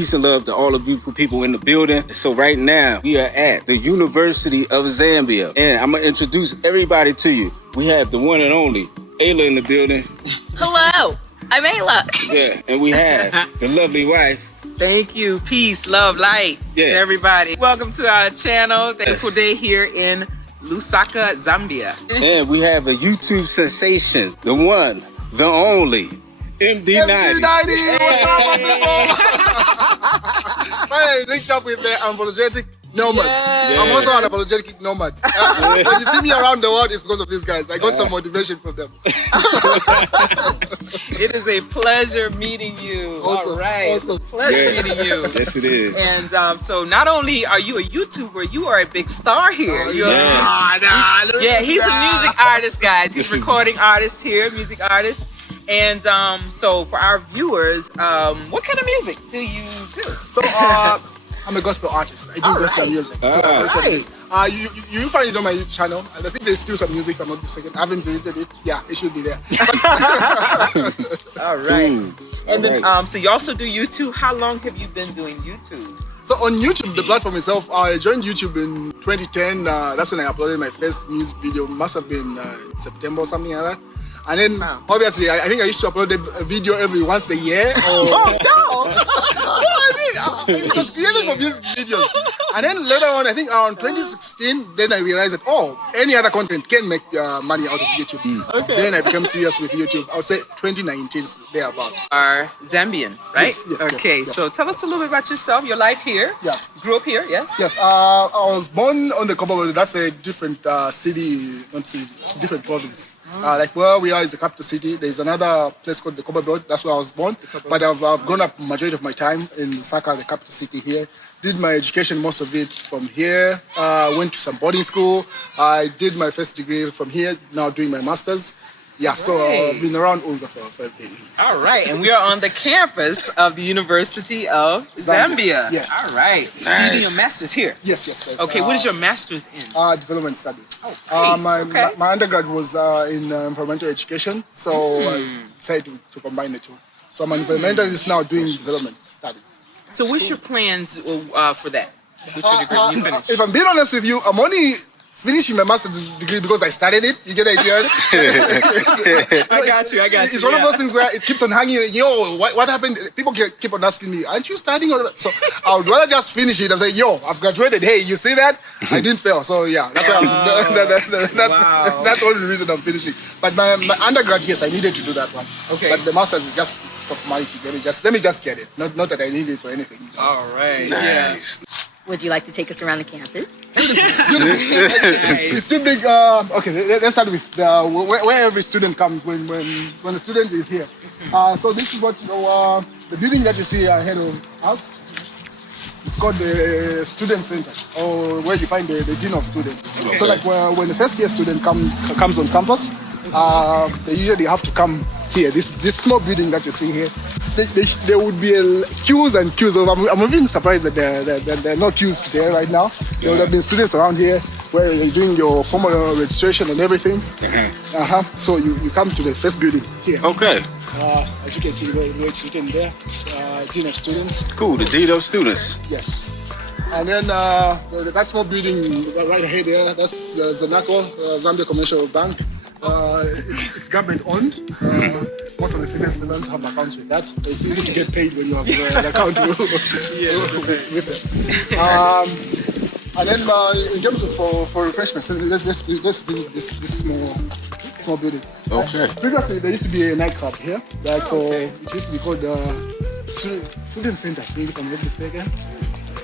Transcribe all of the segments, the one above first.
Peace and love to all the beautiful people in the building. So right now, we are at the University of Zambia. And I'm going to introduce everybody to you. We have the one and only Ayla in the building. Hello, I'm Ayla. Yeah, and we have the lovely wife. Thank you. Peace, love, light to everybody. Welcome to our channel. Thankful day here in Lusaka, Zambia. And we have a YouTube sensation, the one, the only, MD90. What's up, my people? I linked up with the Unapologetic Nomads. Yes. I'm also an apologetic nomad. When you see me around the world, it's because of these guys. I got some motivation from them. It is a pleasure meeting you. Awesome. All right. Awesome. Pleasure meeting you. Yes, it is. And so not only are you a YouTuber, you are a big star here. He's a music artist, guys. He's a recording artist here, music artist. And so for our viewers, what kind of music do you do? So I'm a gospel artist. I do gospel music. So you find it on my channel. And I think there's still some music, if I'm not mistaken. I haven't deleted it. Yeah, it should be there. All right. Cool. And then so you also do YouTube. How long have you been doing YouTube? So on YouTube, the platform itself, I joined YouTube in 2010. That's when I uploaded my first music video. Must have been in September or something like that. And then, obviously, I think I used to upload a video every once a year. Oh, no! It was created for music videos. And then later on, I think around 2016, then I realized that, any other content can make money out of YouTube. Okay. Then I became serious with YouTube. I would say 2019, thereabout. Are Zambian, right? Yes, okay, so tell us a little bit about yourself, your life here. Yeah. Grew up here, yes? Yes, I was born on the Kobo. That's a different city, not city, it's a different province. Like where we are is the capital city. There's another place called the Kobo Belt. That's where I was born. But I've grown up majority of my time in Lusaka, the capital city here. Did my education, most of it from here. Went to some boarding school. I did my first degree from here. Now doing my master's. Yeah, so I've been around Unza for a bit. All right, and we are on the campus of the University of Zambia. Yes. All right. Nice. So you do your master's here? Yes. Okay, what is your master's in? Development studies. Oh, My undergrad was in environmental education, so I decided to combine the two. So I'm an environmentalist now doing development studies. So what's your plans for that? What's your degree you finished? If I'm being honest with you, I'm only finishing my master's degree because I started it. You get the idea? I got you. It's one of those things where it keeps on hanging. Yo, what happened? People keep on asking me, aren't you studying? So I would rather just finish it and say, yo, I've graduated. Hey, you see that? I didn't fail. So yeah, that's why that's the only reason I'm finishing. But my undergrad, yes, I needed to do that one. Okay. But the master's is just for formality. Let me just get it. Not that I need it for anything. All right. Nice. Would you like to take us around the campus? It's too big. Okay, let's start with where every student comes when the student is here. So this is what the building that you see ahead of us. It's called the student center, or where you find the dean of students. Okay. So like when the first year student comes on campus, they usually have to come here. This small building that you see here. There would be queues and queues. I'm even surprised that there are no queues there right now. There would have been students around here where you're doing your formal registration and everything. So you come to the first building here. Okay. As you can see, it's written there. Dean of Students. Cool, the Dean of Students. Yes. And then that small building right ahead there, that's Zanako, Zambia Commercial Bank. It's government owned. Most of the civil servants have accounts with that. It's easy to get paid when you have an account with them. And then in terms of for refreshments, let's visit this small building. Okay. Previously, there used to be a nightclub here. It used to be called Student Center, if I'm not mistaken.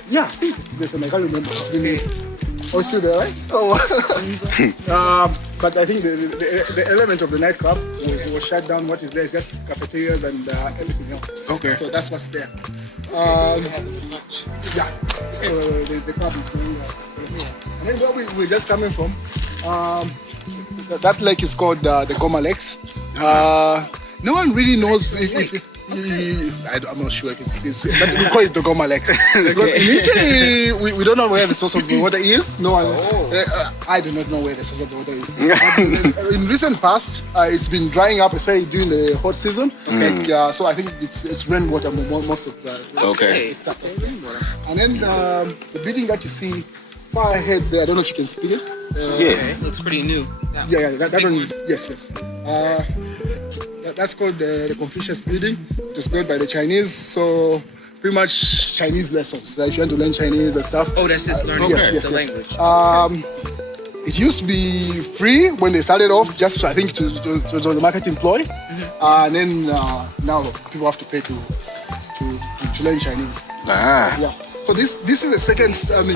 Yeah, I think there's I can't remember. It's been still there, right? But I think the element of the nightclub was shut down. What is there is just cafeterias and everything else. Okay. So that's what's there. Yeah. So the club is going here. And then where we're just coming from, that lake is called the Goma Lakes. No one really knows if I'm not sure if it's but we call it the Goma Lex. Because initially, we don't know where the source of the water is. No, I do not know where the source of the water is. In recent past, it's been drying up, especially during the hot season. So I think it's rainwater most of the stuff. And then the building that you see far ahead there, I don't know if you can speak it. Looks pretty new. That one is, yes. That's called the Confucius Building. It was built by the Chinese, so pretty much Chinese lessons. So if you want to learn Chinese and stuff. Oh, that's just learning the language. It used to be free when they started off, just I think to the marketing ploy, and then now people have to pay to learn Chinese. Yeah. So this is the second.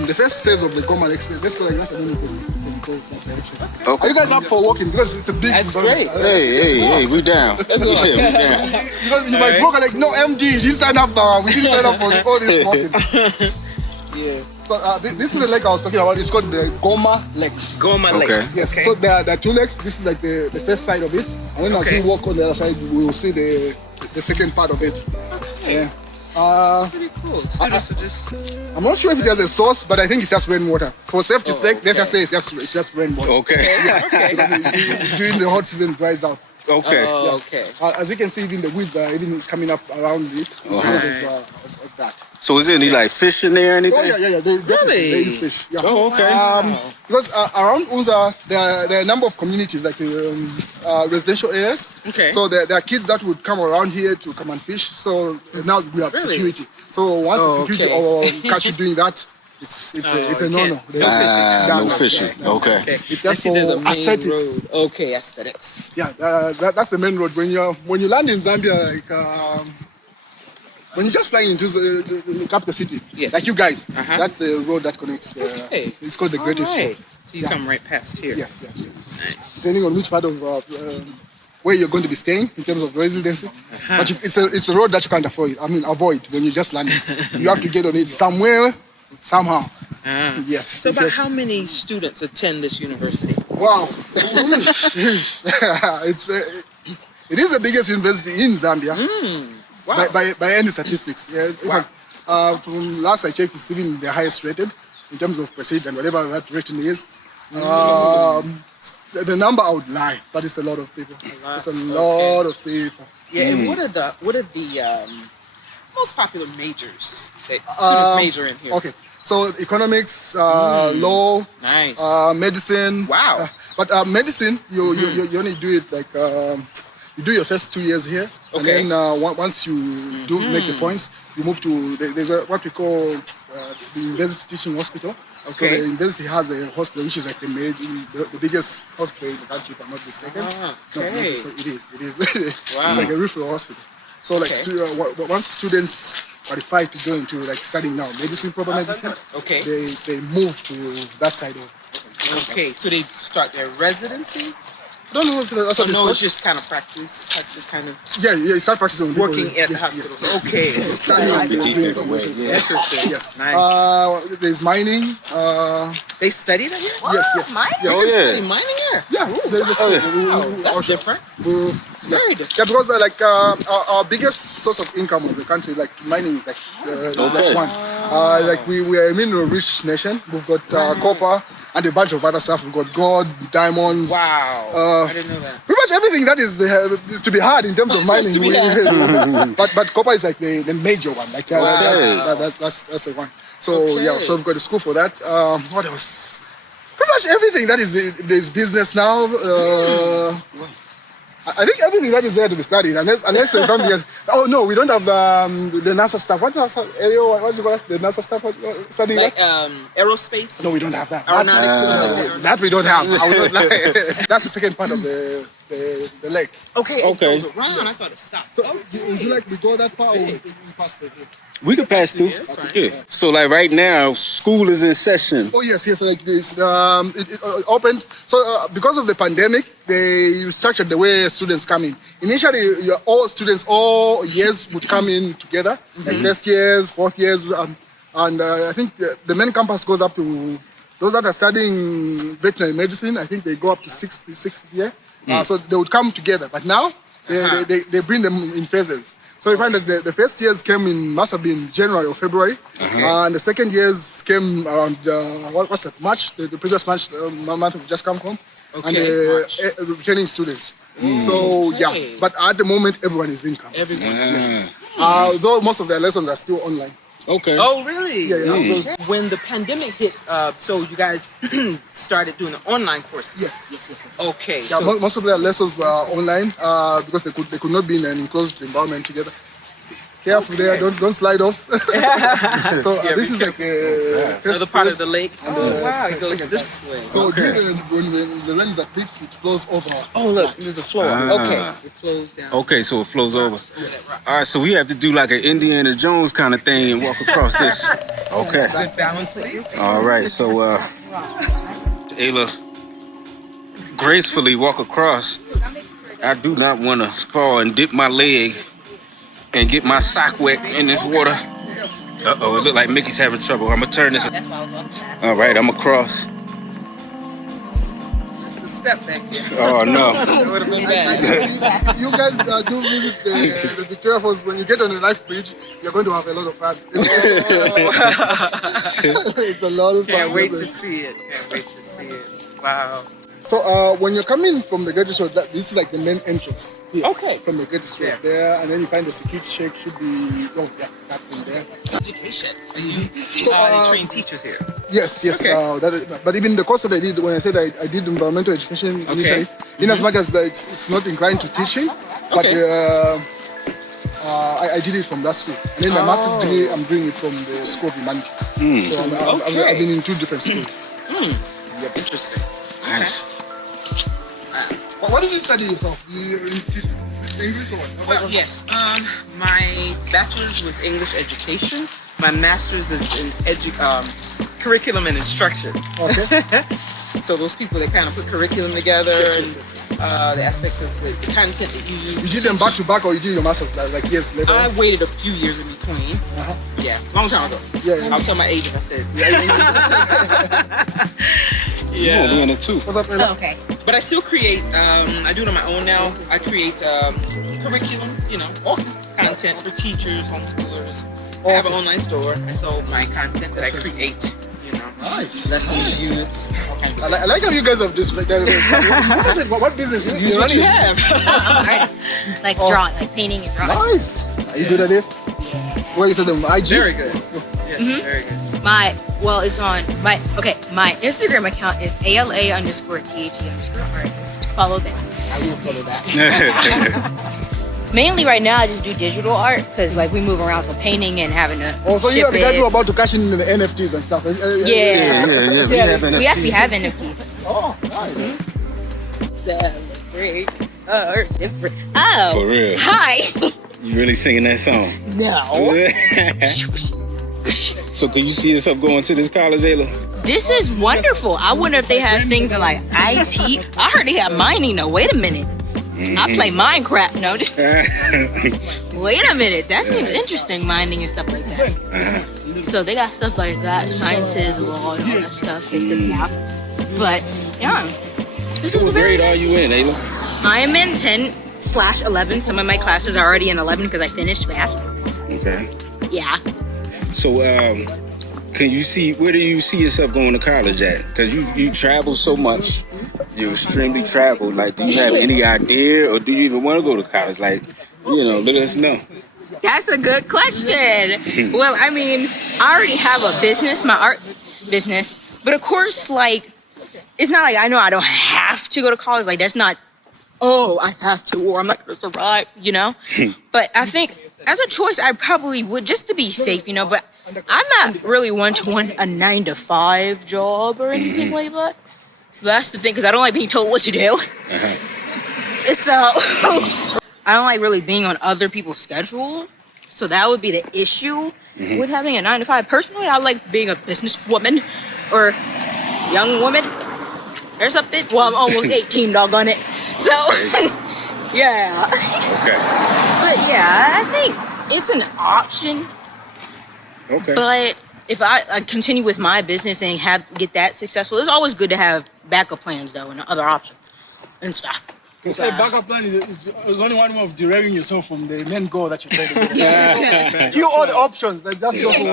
The first phase of the Goma Lex. Let's go like that, and then we can go that direction. Okay. Are you guys up for walking? Because it's a big. That's great. Hey, we down. We down. Because you might walk like, no, MD, you didn't sign up. We didn't sign up for all this walking. So this is the lake I was talking about. It's called the Goma Lex. Goma Lex. Yes. Okay. So there are two legs. This is like the first side of it, and then as we walk on the other side, we will see the second part of it. Yeah. It's pretty cool. Students are just. I'm not sure if it has a source, but I think it's just rainwater. For safety's sake, let's just say it's just rainwater. Okay. Because during the hot season, it dries out. Okay. As you can see, even the weeds are even coming up around it because of that. So is there any like fish in there or anything? Oh yeah. There is fish. Yeah. Oh, okay. Because around Unza, there are a number of communities, like residential areas. Okay. So there are kids that would come around here to come and fish. So now we have security. So once the security or catch you doing that, it's a no-no. No fishing. Okay. It's just for aesthetics. Road. Okay, aesthetics. Yeah, that's the main road. When you land in Zambia, like when you're just flying into the capital city, like you guys, that's the road that connects. It's called the Greatest Road. So you come right past here. Yes. Nice. Depending on which part of where you're going to be staying in terms of residency, but it's a road that you can't avoid. Avoid when you just land. You have to get on it somewhere, somehow. Yes. So about how many students attend this university? Wow. It is the biggest university in Zambia. Wow. By any statistics. From last I checked, it's even the highest rated in terms of prestige and whatever that rating is. The number I would lie, but it's a lot of people. It's a lot of people. Yeah, and what are the most popular majors that students major in here? Okay, so economics, law, nice, medicine. Wow. But medicine, you only do it like you do your first 2 years here, and then once you do make the points, you move to there's what we call the University Teaching Hospital. So the university has a hospital which is like the biggest hospital in the country, if I'm not mistaken. No, so it is. Wow. It's like a referral hospital. So like once students qualify to go into like studying now proper medicine, they move to that side of campus. Okay, so they start their residency? I don't know if that's what it's just kind of practice kind of. Yeah, you start practicing working at the hospital. Okay. Interesting. Yes. Nice. There's mining. They study that here? Yes. Mining? Oh, yeah. Study mining here? Yeah. There's a school. That's different. It's very different. Yeah, because our biggest source of income as a country, like mining, is like one. Like we are a mineral-rich nation. We've got copper and a bunch of other stuff. We've got gold, diamonds. Wow. I didn't know that. Pretty much everything that is to be had in terms of mining. But copper is like the major one. Like that's the one. So so we've got a school for that. What else? Pretty much everything that is business now. I think everything that is there to be studied, unless there's something else. Oh no, we don't have the NASA stuff. What's the area? What's the NASA stuff studying? Like aerospace. No, we don't have that. Aeronautics. That we don't have. I would not lie. That's the second part of the lake. Okay. It goes around. I thought it stopped. So would you like we go that far or we pass the? We can pass through. Yeah. So like right now, school is in session. Oh yes, like this. It opened. So because of the pandemic, they restructured the way students come in. Initially, all students, all years would come in together, like first years, fourth years, and I think the main campus goes up to those that are studying veterinary medicine. I think they go up to sixth year. So they would come together. But now they bring them in phases. So you find that the first years must have been January or February, and the second years came around what's that, March, the previous March month we've just come from, and the returning students. So yeah, but at the moment everyone is in campus. Though most of their lessons are still online. Okay. Oh, really? Yeah. When the pandemic hit, so you guys started doing the online courses? Yes. Okay. Yeah, So, most of their lessons were online because they could not be in an enclosed environment together. Careful there, don't slide off. So this is like another part of the lake. and Oh, wow, it goes second this way. So when the rain is at peak, it flows over. Oh, look, there's a floor. Okay, it flows down. Okay, so it flows over. All right, so we have to do like an Indiana Jones kind of thing and walk across this. Okay. Good balance, please. All right, so Ayla, gracefully walk across. I do not want to fall and dip my leg and get my sock wet in this water. Uh-oh, it look like Mickey's having trouble. I'm gonna turn this. All right, I'm across. It's a step back here. Oh no. That would have been bad. You guys do visit the Victoria Falls. When you get on the life bridge, you're going to have a lot of fun. It's a lot of fun. Can't wait to see it. Can't wait to see it. Wow. So when you're coming from the Greatest Road, this is like the main entrance here. Okay. From the Greatest Road there, and then you find the security check should be that from there. Education. So So, they train teachers here. Yes. Okay. But even the course that I did, when I said I did environmental education initially, in as much as it's not inclined to teaching, but I did it from that school. And then my master's degree, I'm doing it from the School of Humanities. So I've been in 2 different schools. Yep. Interesting. Nice. What did you study yourself? You teach English or what? Well, yes. My bachelor's was English education. My master's is in curriculum and instruction. Okay. So those people that kind of put curriculum together, Yes. the aspects of the content that you use. You did them back to back, or you did your masters like years later? I waited a few years in between. Yeah, long time ago. Yeah. I'll tell my age if I said. You gonna be in it too. What's up, Ella? Okay. But I still create. I do it on my own now. I create curriculum, content for teachers, homeschoolers. I have an online store. I sell my content that I create. Nice. Lessons, units. all kinds of I like how you guys have this. What business? Use what you have. Artist. Like drawing, like painting and drawing. Nice. Are you good at it? Where you said them? IG? Very good. Yes, very good. It's on my Instagram account is ALA_THE_artist. Follow that. I will follow that. Mainly right now I just do digital art because like we move around, so painting and having to So you are the ship guys it. who are about to cash in the NFTs and stuff. Yeah. We actually have NFTs. Oh, nice. Celebrate our different. Oh, For real. hi. You really singing that song? No. So can you see yourself going to this college, Ayla? This is wonderful. I wonder if they have things in like IT. I heard they have mining though. Wait a minute. I play Minecraft. No, just wait a minute. That seems interesting, mining and stuff like that. So they got stuff like that, sciences, law, and all that stuff. But yeah, this is What a very. grade are you in, Ayla? I am in 10/11. Some of my classes are already in 11 because I finished fast. Okay. Yeah. So, where do you see yourself going to college at? Because you travel so much. You're extremely traveled. Like, do you have any idea, or do you even want to go to college? Like, let us know. That's a good question. Well, I mean, I already have a business, my art business. But of course, like, it's not like I know I don't have to go to college. Like, that's not, I have to or I'm not going to survive, But I think as a choice, I probably would just to be safe, But I'm not really one to want a 9-to-5 job or anything like that. So that's the thing, because I don't like being told what to do. So I don't like really being on other people's schedule. So that would be the issue with having a 9-to-5. Personally, I like being a businesswoman or young woman or something. Well, I'm almost 18, doggone it. So, yeah. Okay. But yeah, I think it's an option. Okay. But if I continue with my business and get that successful, it's always good to have backup plans though and other options and stuff. Because backup plan is only one way of derailing yourself from the main goal that you're trying to get. Kill all the options and just go for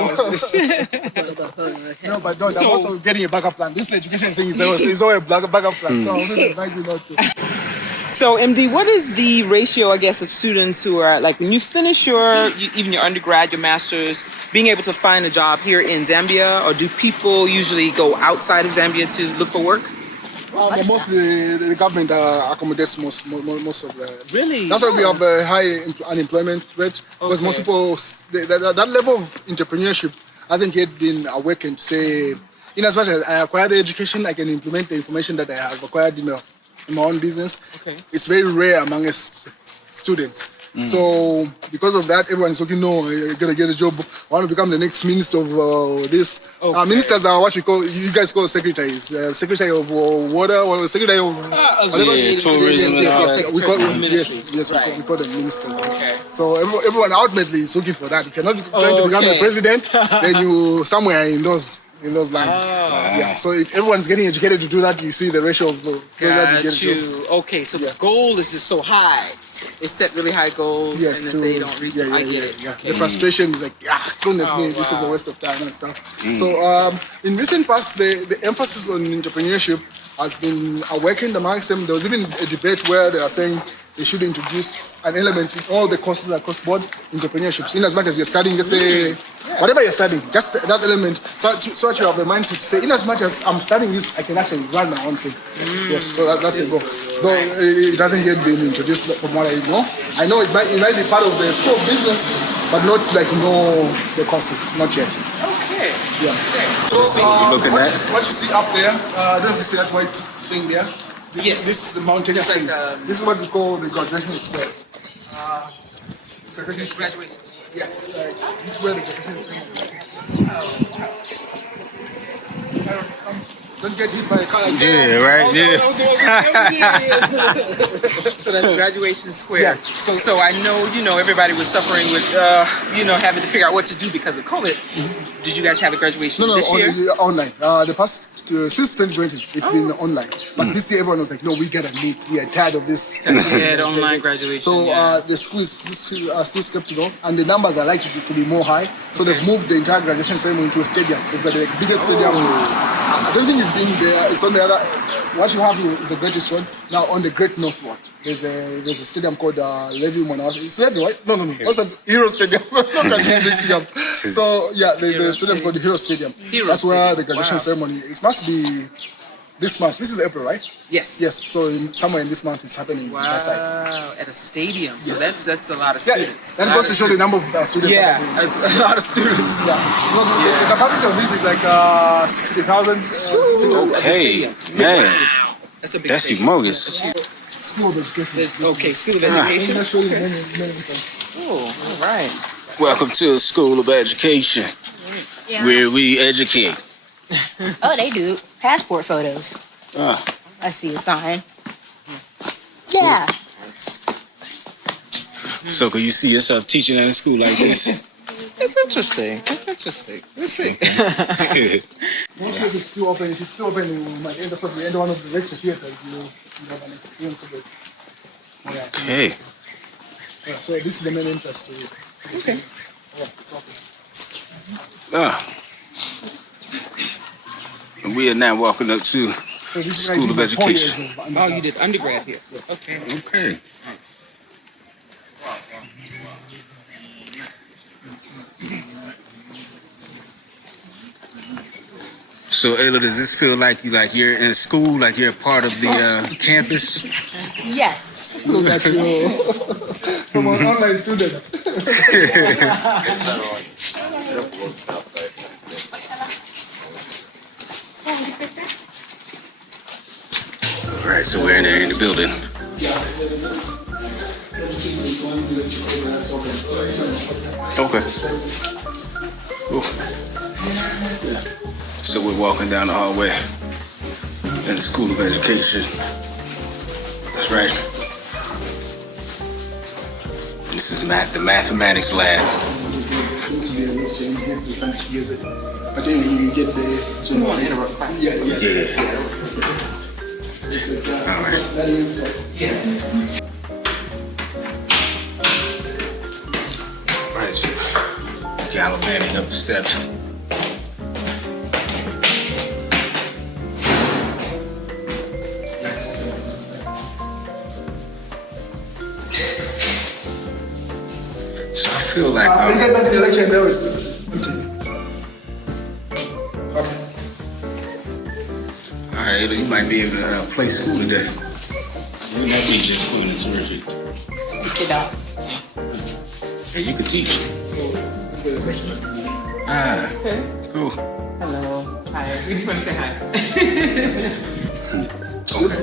No, but no, I'm also getting a backup plan. This education thing is always a backup plan. So I would advise you not to. So, MD, what is the ratio, I guess, of students who are like when you finish even your undergrad, your master's, being able to find a job here in Zambia, or do people usually go outside of Zambia to look for work? But mostly the government accommodates most of the. Really? That's why we have a high unemployment rate, because most people that level of entrepreneurship hasn't yet been awakened. To say, in as much as I acquired the education, I can implement the information that I have acquired in my own business. Okay. It's very rare amongst students. So because of that, everyone's looking, no, I gotta get a job. I want to become the next minister of this. Ministers are what you guys call secretaries. Secretary of water, or secretary of tourism. We call them ministers. Okay. So everyone ultimately is looking for that. If you're not trying to become a president, then you somewhere in those lines. Yeah. So if everyone's getting educated to do that, you see the ratio of Okay, so the goal is just so high. They set really high goals, and if they don't reach them, I get it. Okay. The frustration is like, goodness me, this is a waste of time and stuff. So in recent past, the emphasis on entrepreneurship has been awakened amongst them. There was even a debate where they are saying they should introduce an element in all the courses across board, entrepreneurship. In as much as you're studying, just say, whatever you're studying, just that element, so that you have the mindset to say, in as much as I'm studying this, I can actually run my own thing. Yes, so that's the goal. Though it hasn't yet been introduced from what I know. I know it might be part of the school of business, but not like the courses, not yet. Okay. Yeah. So what you see up there, I don't know if you see that white thing there. Yes. This is the mountainous thing. This is what we call the graduation square. Graduation square. Yes. This is where the graduation square is. Don't get hit by a car. Yeah, right. So that's graduation square. Yeah. So I know, everybody was suffering with, having to figure out what to do because of COVID. Did you guys have a graduation this year? Online. The past since 2020, it's been online. But this year, everyone was like, no, we gotta meet. We are tired of this. Online graduation. So the school is still skeptical, and the numbers are likely to be more high. So they've moved the entire graduation ceremony to a stadium. We've got the biggest stadium. I don't think you've been there. It's on the other. What you have here is the greatest one. Now on the Great Northward, there's a stadium called Levy Monash. It's Levy, right? No. What's a Hero Stadium? So yeah, there's a stadium called the Hero Stadium. That's where the graduation ceremony. It must be this month. This is April, right? Yes. Yes. So somewhere in this month, it's happening. Wow. That side. At a stadium. Yes. So that's a lot of students. That goes to show the number of students. Yeah, that's a lot of students. Yeah. The capacity of it is like 60,000. Okay. Man. That's a big That's stadium. humongous. School of Education. Okay, School of Education. I'll show you the menu. Oh, all right. Welcome to the School of Education, where we educate. Oh, they do. Passport photos. Ah. I see a sign. Yeah. So can you see yourself teaching at a school like this? It's interesting. Let's see. If it's still open, you might end up at the end of one of the lecture theaters. You have an experience of it. Okay. Yeah, so this is the main interest to you. Okay. Yeah, it's open. And we are now walking up to School of Education. Oh, you did undergrad here. Okay. Okay. So, Ayla, does this feel like you're in school, like you're a part of the campus? Yes. Look at you. From an online student. All right, so we're in there in the building. Okay. Ooh. So we're walking down the hallway in the School of Education. That's right. This is the mathematics lab. Seems to be a lecture in here, you can't use it. But then you get the general. Yeah. All right. studying stuff. Yeah. Right, so gallivanting up the steps. So I feel like You guys have the lecture there is empty. Okay. alright, you might be able to play school today. You might be just fun and terrific. Pick it up. Hey, you could teach. So let's go to the next one. Ah, cool. Hello. Hi. We just want to say hi. Okay.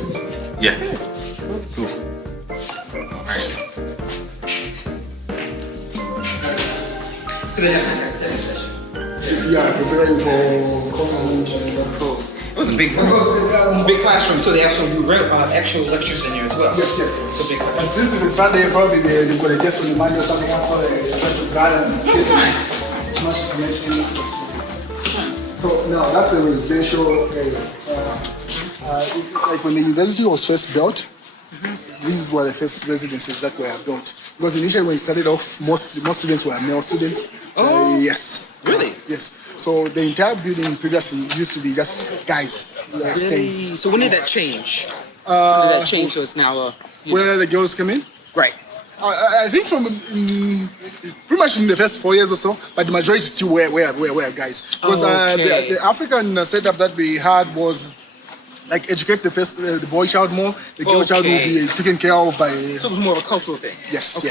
Yeah. Cool. Alright. So they have like a study session. Yeah, preparing for courses. Cool. It was a big room. It's a big classroom, so they also do actual lectures in here as well. Yes. So big. But since it's a Sunday, probably they've got a test on the Monday or something else, so they try to gather and That's fine. much information. So now that's the residential area. Like when the university was first built, these were the first residences that were built. Because initially when it started off, most students were male students. Oh. Yes. Really? Yes. So the entire building previously used to be just guys staying. So when did that change? When did that change? So it's now Where the girls come in? right. I think from pretty much in the first 4 years or so, but the majority still were guys. Because Okay. the African setup that we had was like educate the boy child more, the girl child will be taken care of by. So it was more of a cultural thing. Yes.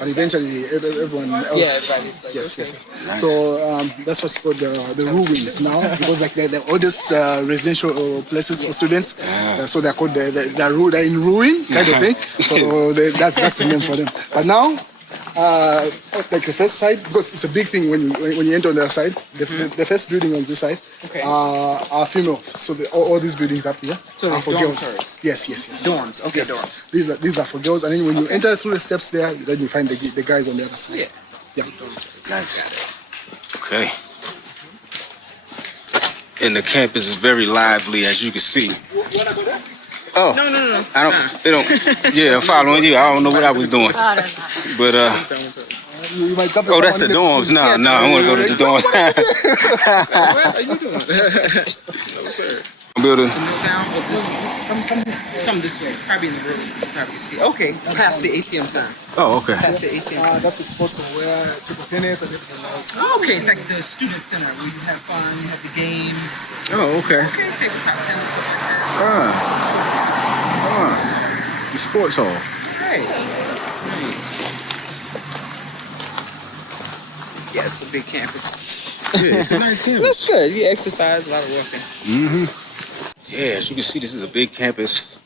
But eventually, everyone else. everybody's like, yes. Nice. So that's what's called the ruins now, because like they're the oldest residential places for students. So they're called they're in ruin kind of thing. So that's the name for them. But now. Like the first side, because it's a big thing when you enter on the other side. The first building on this side are female. So all these buildings up here are for girls. Yes. Dorms. Okay, Yes. dorms. These are for girls, and then when you enter through the steps there, then you find the guys on the other side. Yeah. Nice. Okay. And the campus is very lively, as you can see. Oh, No. I don't. They don't. Yeah, I'm following you. I don't know what I was doing, but You might come to oh, that's the someone dorms. No, I want to go to the dorms. What are you doing? No, sir. Building. Come down. Come this way. Probably in the room. You probably see. Okay, past the ATM sign. Oh, okay. Past the ATM sign. That's a sport where table tennis and everything else. Oh, okay, it's like the student center where you have fun, you have the games. Oh, okay. Okay, tabletop tennis, stuff like that. The sports hall. Right. Nice. Yeah, it's a big campus. Yeah, it's a nice campus. That's good. You exercise, a lot of walking. Yeah, as you can see, this is a big campus.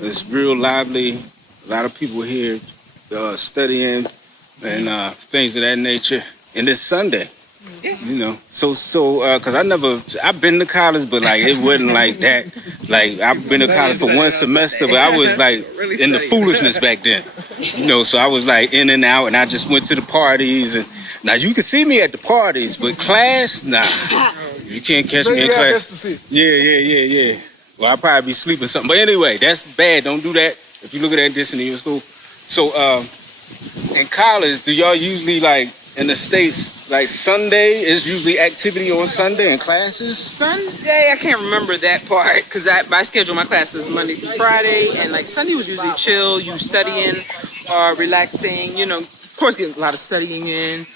It's real lively. A lot of people here studying and things of that nature. And it's Sunday. Yeah. You know, because I've been to college, but like it wasn't like that. Like I've been to college for one semester, but I was like Really in the studying. foolishness back then. You know, so I was like in and out, and I just went to the parties. And now you can see me at the parties, but class, nah, you can't catch me in Very rare class. to see. Yeah. Well, I'll probably be sleeping something. But anyway, that's bad. Don't do that if you're looking at this in your school. So in college, do y'all usually like in the States, like Sunday is usually activity on Sunday in classes? Sunday, I can't remember that part because I schedule my classes Monday through Friday, and like Sunday was usually chill, you studying or relaxing. You know, of course, get a lot of studying in.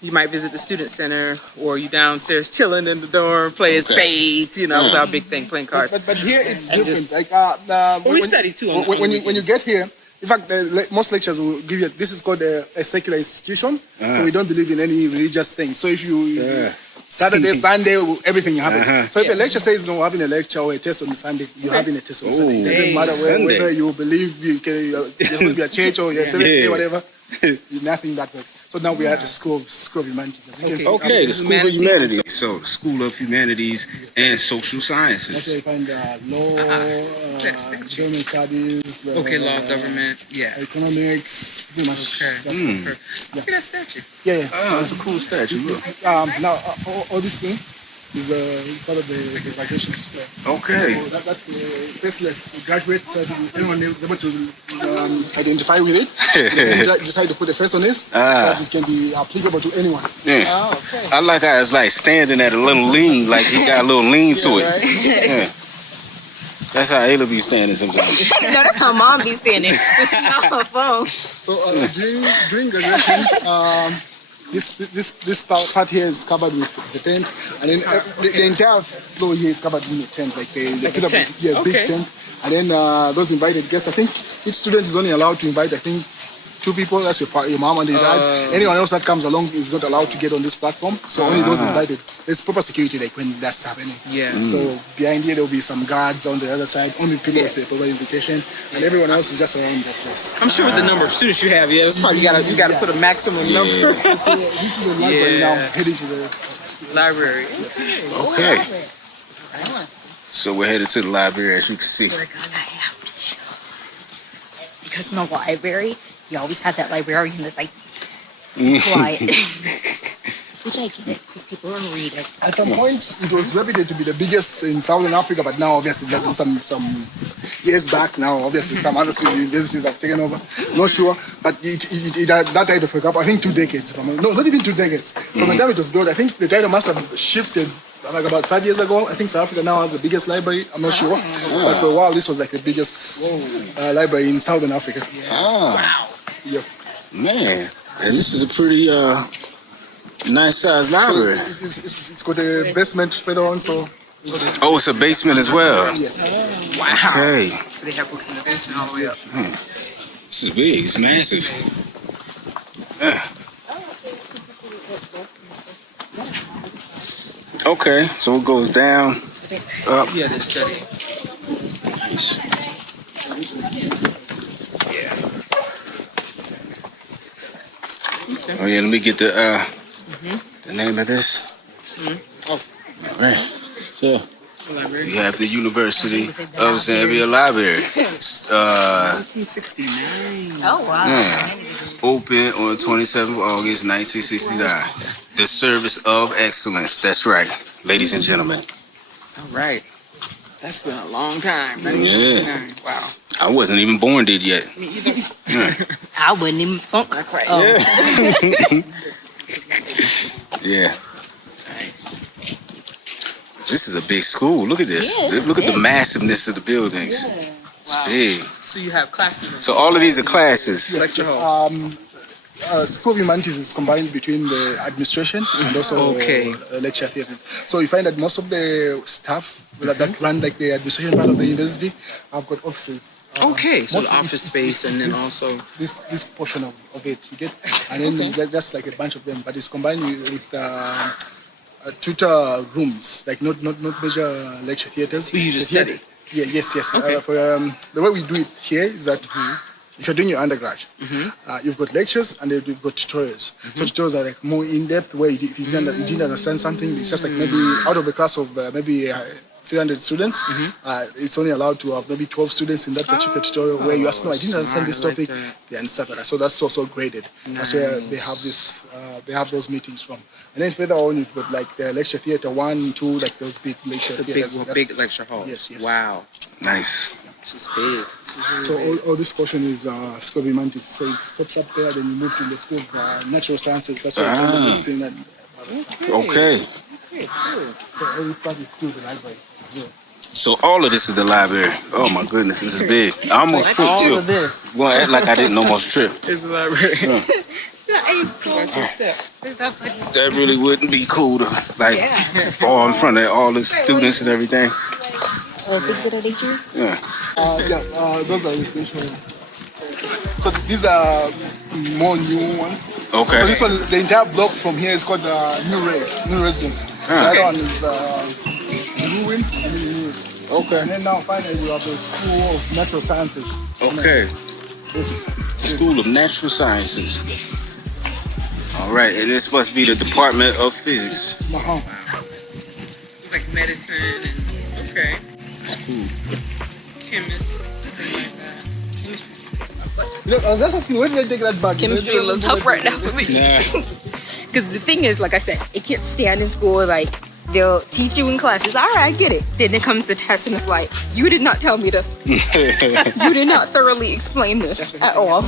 You might visit the student center, or you downstairs chilling in the dorm, playing spades. You know, that was our big thing, playing cards. But here it's And different. just- Like we study too. when you get here. In fact, most lectures will give you. This is called a secular institution, so we don't believe in any religious thing. So if you Saturday, Sunday, everything happens. So if a lecture says no, having a lecture or a test on Sunday, you're having a test on Sunday. It doesn't matter Sunday. whether you believe you can be a church or you're Seventh Day, whatever. Nothing that works. So now we are at the School of Humanities. As you can see, Okay, the School of Humanities. So the School of Humanities and Social that's where Sciences. you find law, German studies, Okay, law, government, yeah. economics, pretty much. Okay. That's Look at that statue. yeah. Oh, that's a cool statue. Look. Now all this thing is part of the graduation square. Okay. So that's the faceless graduate. So anyone is able to identify with it. Decide to put a face on it, so that it can be applicable to anyone. Yeah. Oh, okay. I like how it's like standing at a little lean, like he got a little lean to it. Right? Yeah. That's how Ayla be standing sometimes. No, that's how mom be standing. She's on her phone. So during graduation, this part here is covered with the tent, and then the entire floor here is covered in the tent, like they Like put a up tent. a big Okay. tent, and then those invited guests. I think each student is only allowed to invite, I think, 2 people. That's your mom and your dad. Anyone else that comes along is not allowed to get on this platform. So only those invited. There's proper security like when that's happening. Yeah. So behind here there will be some guards on the other side, only people with a proper invitation, and everyone else is just around that place. I'm sure with the number of students you have, it's probably you gotta put a maximum number. This is the library now, heading to the Library. Okay. So we're headed to the library, as you can see. We're gonna have to show. Because in the library, you always have that librarian that's like quiet. Which I get it, because people don't read it. At some point, it was reputed to be the biggest in Southern Africa, but now obviously there was some years back now, obviously some other universities have taken over. Not sure, but it had that title for a couple, I think 2 decades. No, not even 2 decades. From the time it was built, I think the title must have shifted like about 5 years ago. I think South Africa now has the biggest library. I'm not sure, but for a while this was like the biggest library in Southern Africa. Wow. Yeah. Man. And this is a pretty nice sized So library. it's got a basement further on, so Oh, it's a basement as well. yes. Wow. Okay. So they have books in the basement all the way up. This is big. It's massive. Yeah. Okay, so it goes down, up. Yeah, they're studying. Nice. Oh yeah, let me get the name of this. All right. So Library. we have the University of Zambia Library. 1969. Oh, wow. Open on 27th of August 1969. The Service of Excellence. That's right, ladies and gentlemen. All right. That's been a long time. Yeah. 1969. Wow. I wasn't even born dead yet. Me either. I wouldn't even funk. Not quite. Oh. Yeah. Nice. This is a big school. Look at this. Yeah, it's Look at the big. massiveness of the buildings. It's Wow. big. So you have classes in So all of these are classes. lecture halls. School of Humanities is combined between the administration and also lecture theatres. So you find that most of the staff that run like the administration part of the university have got offices. Okay, so Most the of office space and then also this portion of it you get, and then just like a bunch of them, but it's combined with tutor rooms, like not major lecture theatres. You just The theatre- study. Yeah, yes. Okay. The way we do it here is that if you're doing your undergrad, you've got lectures and then you've got tutorials. So tutorials are like more in depth, where if you didn't understand something, it's just like maybe out of a class of maybe 300 students, it's only allowed to have maybe 12 students in that particular tutorial where you ask, no, I didn't understand this smart, I topic, like that. yeah, and stuff like that. So that's also graded. That's where they have this, they have those meetings from. And then further on, you've got like the lecture theatre 1, 2, like those big lecture theatres. big lecture hall. Yes. Wow. Nice. This is big. This is So really big. all this portion is School of Humanities. So it stops up there, then you move to the School of Natural Sciences. That's why you're seeing that. Okay. So all this part is still the library. Yeah. So all of this is the library. Oh my goodness, this is big. I almost tripped all you. of this Well, act like I didn't almost trip. is the library. That really wouldn't be cool to like fall in front of all the students and everything. Yeah. Those are residential. So these are more new ones. Okay. So this one, the entire block from here is called New Residence. The other one is New Winds and New. Okay. And then now finally we have the School of Natural Sciences. Okay. This. School of Natural Sciences. All right, and this must be the Department of Physics. It's like medicine and okay. That's cool. Chemist, something like that. Look, I was just asking, where did I take that bag? Chemistry a little tough right now for me. Nah. Because the thing is, like I said, it can't stand in school. Like, they'll teach you in classes. All right, I get it. Then it comes the test, and it's like, you did not tell me this. You did not thoroughly explain this at all.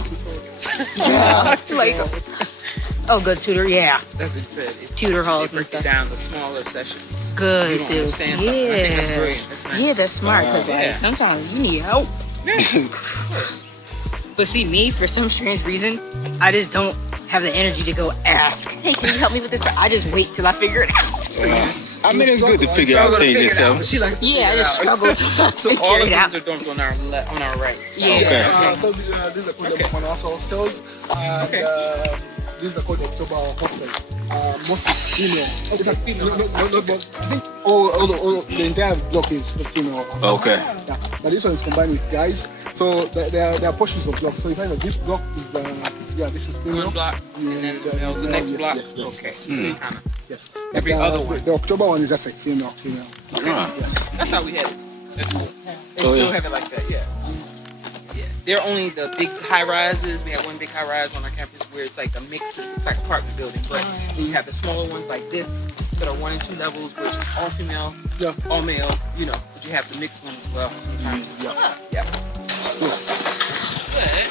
Like, oh, good tutor, yeah. That's what you said. Tutor halls They and break it stuff. down the smaller sessions. Good, You don't too. understand something. I think that's brilliant. That's nice. Yeah, that's smart, because Yeah. like, sometimes you need help. But see, me, for some strange reason, I just don't have the energy to go ask, hey, can you help me with this? I just wait till I figure it out. So you just I mean, it's good to figure out things yourself. She likes to Yeah, I figure it just out. struggle to So all figure of it these out. are dorms on our right. So, Yeah. Okay. So these are called the Manasa hostels, and Okay. these are called the October hostels. Mostly female. Okay, female I think all the entire block is for female hostels. Okay. Yeah. But this one is combined with guys. So there are portions of blocks. So you find that this block is this is female. one block, and then there was the next yes, block. Yes, yes, Okay. yes. So kinda. Yes. Every But, other one. The October one is just like female. Ah. Yes. That's how we had it. That's cool. They Oh, still yeah. have it like that, yeah. Yeah. They're only the big high rises. We have one big high rise on our campus where it's like a mix. It's like an apartment building, but you have the smaller ones like this that are 1 and 2 levels, which is all female, Yeah. all male. You know, but you have the mixed one as well sometimes. Yeah.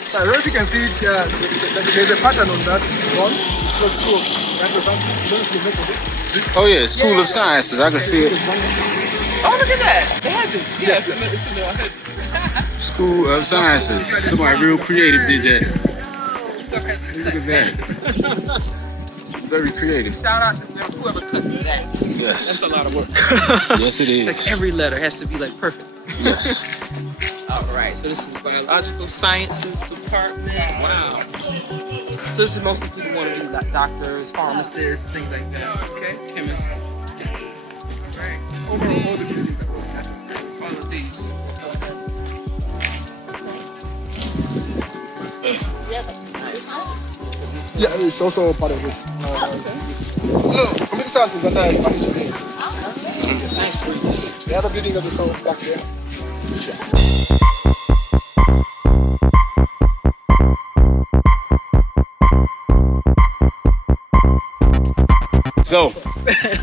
So I don't know if you can see it, there's a pattern on that one. It's called School of Natural Sciences. I don't know if you make it. Oh yeah, School of Sciences. I can see it. Oh, look at that. The hedges. Yes, Yes, yes. it's in the hedges. School of Sciences. Somebody real creative did that. Look at that. Very creative. Shout out to them, whoever cuts that. That's Yes. a lot of work. Yes, it Like is. every letter has to be like perfect. Yes. All right, so this is Biological Sciences Department. Wow. So this is mostly people want to be like doctors, pharmacists, things like that. Okay, chemists. All right. Overall, all the buildings are called natural sciences. All of these. Yeah, it's also part of it. No, computer science is under Humanities. Nice. The other building that we saw back there. Yes. So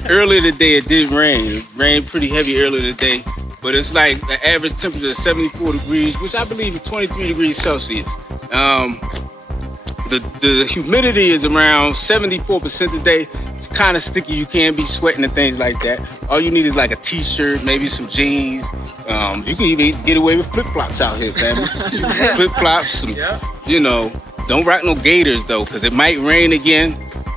earlier today it did rain. It rained pretty heavy earlier today, but it's like the average temperature is 74 degrees, which I believe is 23 degrees Celsius. The humidity is around 74% today. It's kind of sticky. You can't be sweating and things like that. All you need is like a t-shirt, maybe some jeans. You can even get away with flip-flops out here, family. Flip-flops, some, you know, don't rock no gaiters though, because it might rain again.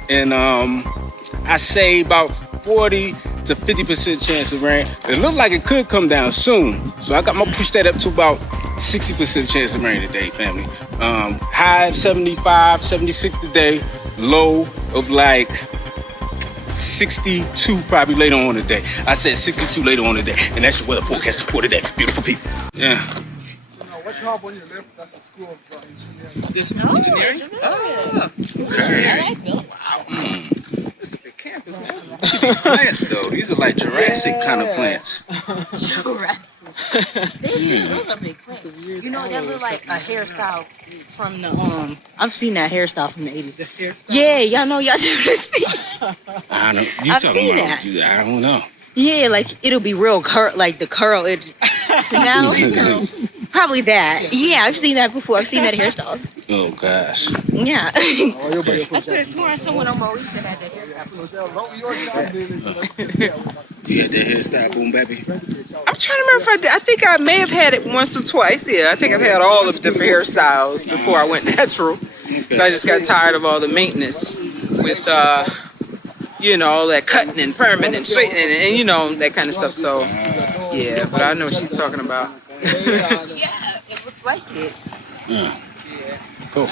And I say about 40 to 50% chance of rain. It looked like it could come down soon. So I'm gonna push that up to about 60% chance of rain today, family. High 75, 76 today. Low of like 62 probably later on today. I said 62 later on today. And that's your weather forecast for today. Beautiful people. Yeah. So now what you have on your left, that's a school of engineering. This engineering? Oh, it's a big campus, man. These plants though, these are like Jurassic kind of plants. You know, that look like a hairstyle from the I've seen that hairstyle from the 80s. Yeah, y'all know y'all just I don't know. You I've talking seen about? that. I don't know. yeah, like it'll be real like the curl. It now probably that. Yeah, I've seen that before. I've seen that hairstyle. Oh gosh. Yeah. Oh, you're by your I foot. could have sworn someone on Moesha had that hairstyle. You had that hairstyle, boom, baby. I'm trying to remember if I think I may have had it once or twice. Yeah, I think I've had all the different hairstyles before I went natural. So I just got tired of all the maintenance with, you know, all that cutting and perming and straightening and, you know, that kind of stuff. So, yeah, but I know what she's talking about. Yeah, it looks like it. Yeah. Cool.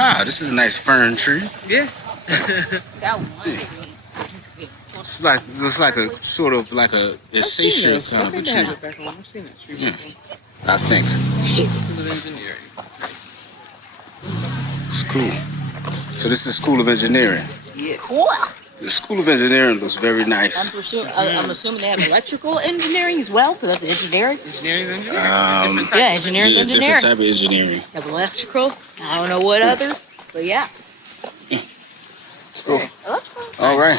Ah, this is a nice fern tree. Yeah. That one. It's like a sort of like a acacia kind of a tree. I've seen that tree before. I think. School of Engineering. It's cool. So this is School of Engineering. Yes. The School of Engineering looks very nice. I'm assuming they have electrical engineering as well, because that's engineering. Engineering. Yeah, Yeah, engineering, it's different engineering. type of engineering. They have electrical. I don't know what other, but yeah. Cool. Electrical. All right.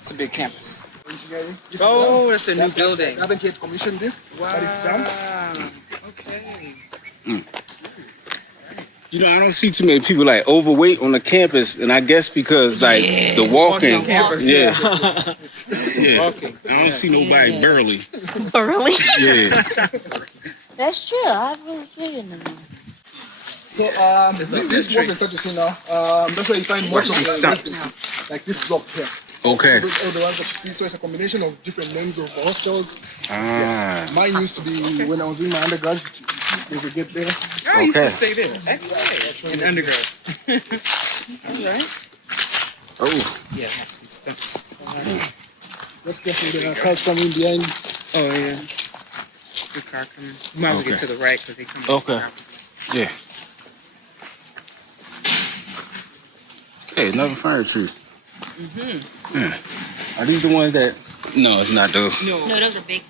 It's a big campus. Engineering. This Oh, is that's a new building. They haven't yet commissioned it, but it's done. Okay. You know, I don't see too many people like overweight on the campus, and I guess because like the walking, on campus. yeah, yeah. Walking. I don't see nobody burly. Burly. Yeah. That's true. I really see it in the So this work is such a scene now. That's where you find most of the residents, like this block here. Okay. All the ones that you see. So it's a combination of different names of hostels. Ah. Yes. Mine used to be when I was doing my undergrad. They would get there. I used Okay. to stay there. In undergrad. All right. Oh. Yeah, watch these steps. Let's get to the cars coming behind. Oh, yeah. The car coming. You might as well get Okay. to the right because they come. Okay. Yeah. Hey, another fire tree. Yeah. Are these the ones that? No, it's not those. No. No, those are big.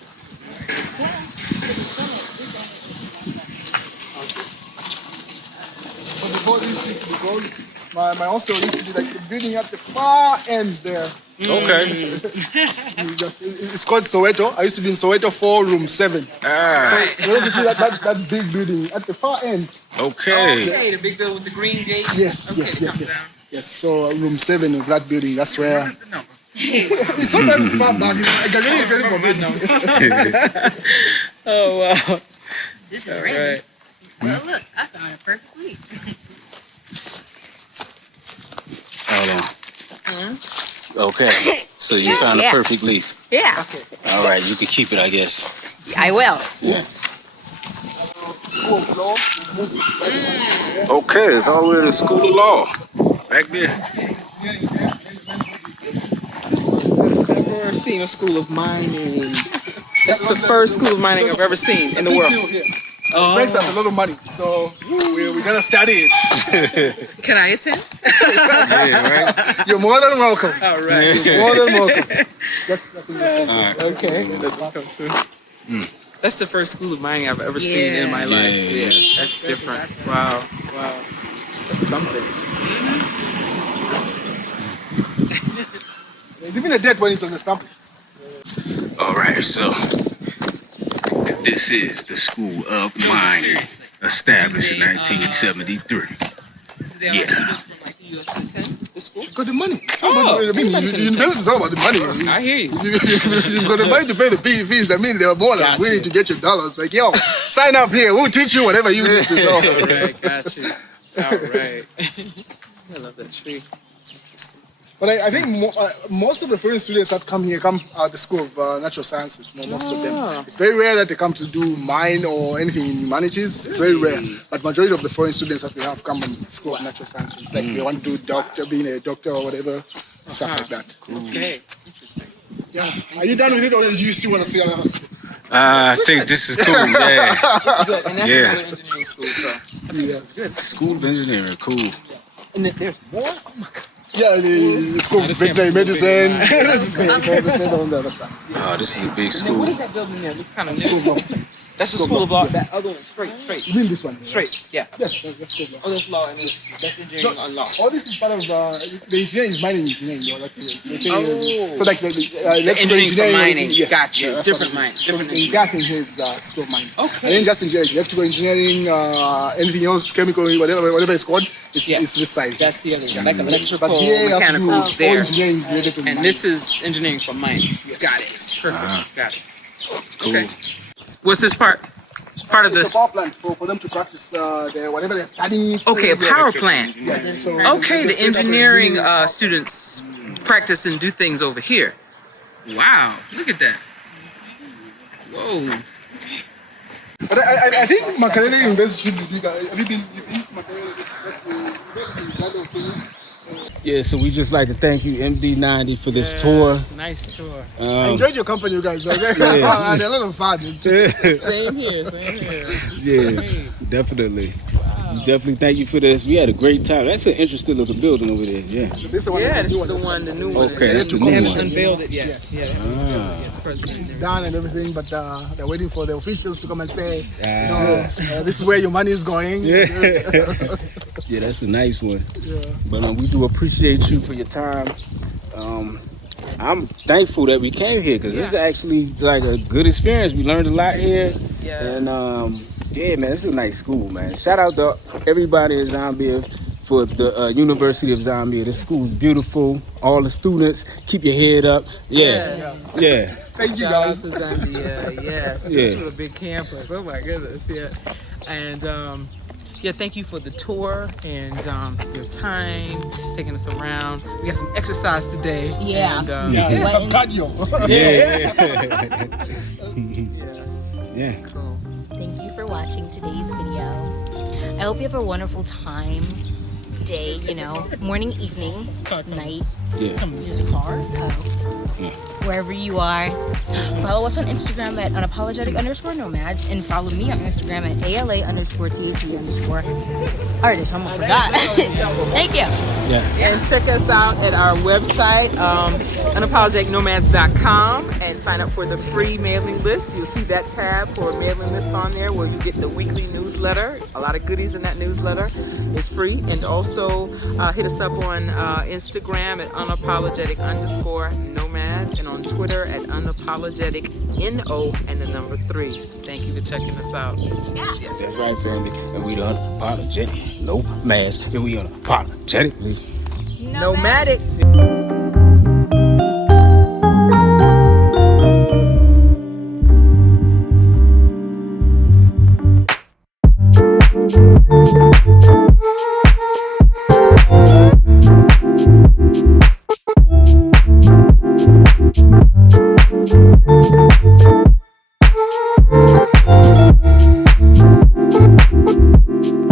So before this used to be closed, my hostel used to be like the building at the far end there. Okay. It's called Soweto. I used to be in Soweto 4, room 7. Ah. You want to see that big building at the far end? Okay. Okay, the big building with the green gate. Yes, Okay, yes, it yes, comes yes. down. Yes, so room 7 of that building, that's where... What is the number? It's not that far back, I can really forget. Oh, wow. This is All random. right. Well, look, I found it perfectly. Hold on. Okay. So you found Yeah. a perfect leaf. Yeah, All right, you can keep it, I guess. I will. Yeah. School floor. Okay, it's all the way to the School of Law. Back there. I've never seen a school of mining. It's the first school of mining I've ever seen in the world. It brings us a lot of money, so we're gonna study it. Can I attend? Yeah, right? You're more than welcome. All right. You're more than welcome. That's, I think that's All right. Okay. That's the first school of mining I've ever seen in my life. Yeah. Yeah, that's different. Wow. Wow. That's something. There's even a date when it was established. All right, so this is the School of Mining, established in 1973. Do they allow Yeah. students from like the US to attend the school? Got the money. It's all about, I mean, university is all about the money. I hear you. You've got the money to pay the PE fees. I mean, they were more than Gotcha. willing to get your dollars. Like, yo, sign up here. We'll teach you whatever you need to know. All right, got you. All right. I love that tree. It's interesting. But I think most of the foreign students that come here come at the School of Natural Sciences, most of them. It's very rare that they come to do mine or anything in humanities. It's very rare. But majority of the foreign students that we have come in the School of Natural Sciences. Like they want to do being a doctor or whatever, stuff like that. Okay. Interesting. Yeah. Are you done with it or do you still want to see other schools? I think this is cool, yeah. Good. And that's Yeah. another engineering school, so I think this is good. School of Engineering, cool. And then there's more? Oh my God. Yeah, the School of this Veterinary campus is Medicine. really nice. This is good. On the other side. Oh, this is a big And then school. what is that building there? It looks kind of new. That's the School of Law. That other one, straight. You mean this one? Straight, yeah. Yeah, that's good. Oh, that's law, and that's engineering on law. All this is part of the engineering is mining engineering. Though. That's it. They say, Oh. So like the electrical engineering for engineering. mining. Yes. Got you. that's Different what it mine. is. Different So engineering. Gaff in his School of Mines. Okay. And then just engineering, electrical engineering, anything else, chemical, whatever it's called, it's this side. That's the other one. Like electrical, But here you have to do mechanicals all there. engineering related to And mining. this is engineering for mining. Yes. Got it. Perfect. Got it. Cool. Okay. What's this part? Part of It's this? a power plant for them to practice whatever they're studying. Okay, a power plant. Yeah, so Okay, they the set up a engineering mini- students practice and do things over here. Wow, look at that. Whoa. But I think Makerere University should be bigger. Have you been Makerere University? Yeah, so we just like to thank you, MD90, for this tour. It's a nice tour. I enjoyed your company, you guys. Okay? They're a lot of fun. Same here, same here. Yeah, definitely. Definitely thank you for this. We had a great time. That's an interesting looking building over there. Yeah. This is the one. Yeah, the this new is the one, the new one. Okay, that's the They new haven't one. unveiled it yet. Yes. Yeah. Ah. It's done and everything, but they're waiting for the officials to come and say, this is where your money is going. Yeah, that's a nice one. Yeah. But we do appreciate you for your time. I'm thankful that we came here because this is actually like a good experience. We learned a lot here. Yeah. And yeah, man, it's a nice school, man. Shout out to everybody in Zambia for the University of Zambia. This school's beautiful. All the students, keep your head up. Yeah. Yes. Yeah. Thank you, Shout out guys. to Zambia. Yes. Yeah. This is a big campus. Oh my goodness. Yeah. And yeah, thank you for the tour and your time, taking us around. We got some exercise today. Yeah. And, Yeah, some cardio. Yeah. Cool. Thank you for watching today's video. I hope you have a wonderful time, day, morning, evening, night. Yeah. Use a car. Wherever you are. Follow us on Instagram at unapologetic_nomads and follow me on Instagram at ALA_THE_artist. I almost forgot. Thank you. Yeah. And check us out at our website, unapologeticnomads.com, and sign up for the free mailing list. You'll see that tab for mailing list on there where you get the weekly newsletter. A lot of goodies in that newsletter. It's free. And also hit us up on Instagram at unapologetic_nomads and on Twitter at unapologetic_NO and the number 3. Thank you for checking us out. Yeah. Yes. That's right, family. And we done unapologetic. No mask. And we unapologetically Nomadic. Nomadic.